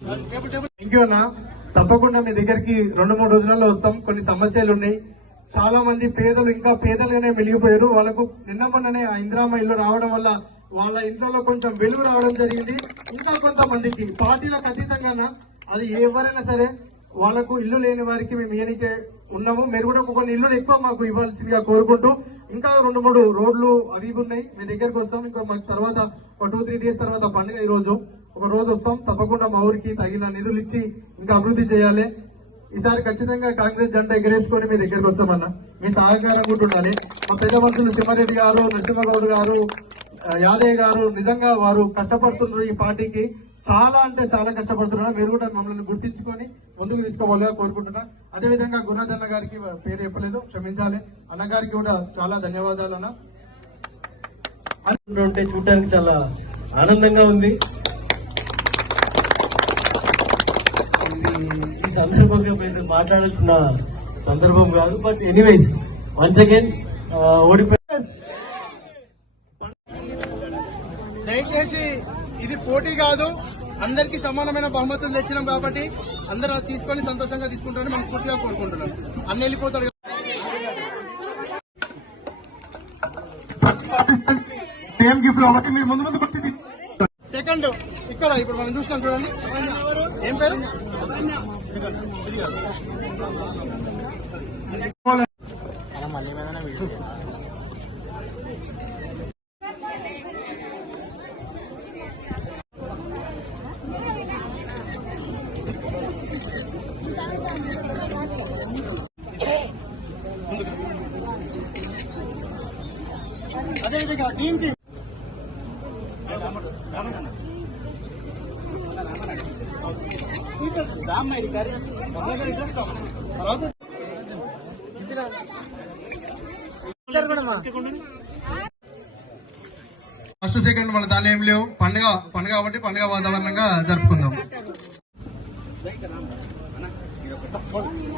Thank you అన్న. తప్పకుండా మీ దగ్గరికి రెండు మూడు రోజులలో వస్తాం. కొన్ని సమస్యలు ఉన్నాయి. చాలా మంది పేదలు ఇంకా పేదలుగానే వెలిగిపోయారు వాళ్ళకు నిన్న మొన్ననే ఆ ఇందిరామ ఇల్లు రావడం వల్ల వాళ్ళ ఇంట్లో కొంచెం వెలుగు రావడం జరిగింది. ఇంకా కొంతమందికి పార్టీలకు అతీతంగా అది ఎవరైనా సరే వాళ్ళకు ఇల్లు లేని వారికి మేము ఏనికే ఉన్నాము మీరు కూడా కొన్ని ఇల్లు ఎక్కువ మాకు ఇవ్వాల్సిందిగా కోరుకుంటూ ఇంకా రెండు మూడు రోడ్లు అవి ఉన్నాయి. మీ దగ్గరకు వస్తాం. ఇంకా మాకు తర్వాత ఒక టూ త్రీ డేస్ తర్వాత పండుగ ఈ రోజు ఒక రోజు వస్తాం తప్పకుండా మా ఊరికి తగిన నిధులు ఇచ్చి ఇంకా అభివృద్ధి చేయాలి. ఈసారి ఖచ్చితంగా కాంగ్రెస్ జెండా ఎగరేసుకొని మీ దగ్గరకు వస్తామన్న. మీ సహకారం కూడా ఉండాలి. మా పెద్ద మనుషులు సింహారెడ్డి గారు నరసింహగౌడ్ గారు యాదయ్య గారు నిజంగా వారు కష్టపడుతున్నారు ఈ పార్టీకి. చాలా అంటే చాలా కష్టపడుతున్నారు. మీరు కూడా మమ్మల్ని గుర్తించుకొని ముందుకు తీసుకోవాలిగా కోరుకుంటున్నా. అదే విధంగా గురునాథ్ గారికి పేరు చెప్పలేదు క్షమించాలి. అన్నగారికి కూడా చాలా ధన్యవాదాలు అన్న. ఉంటే చూడడానికి చాలా ఆనందంగా ఉంది. ఈ సందర్భంగా మీరు మాట్లాడాల్సిన సందర్భం కాదు. బట్ ఎనీవేస్ వన్స్ అగైన్ ఓడిపోయి దయచేసి ఇది పోటీ కాదు. అందరికీ సమానమైన బహుమతులు తెచ్చినాం కాబట్టి అందరూ అది తీసుకొని సంతోషంగా తీసుకుంటారని మనస్ఫూర్తిగా కోరుకుంటున్నాం. అన్న వెళ్ళిపోతాడు. సేమ్ గిఫ్ట్ ఒకటి మీరు ముందు ముందు వచ్చింది సెకండ్ ఇక్కడ ఇప్పుడు మనం చూసినాం చూడండి. ఏం పేరు? అదేవిధంగా దీనికి ఫస్ట్ సెకండ్ మన దాని ఏం లేవు. పండుగ పండుగ కాబట్టి పండుగ వాతావరణంగా జరుపుకుందాం.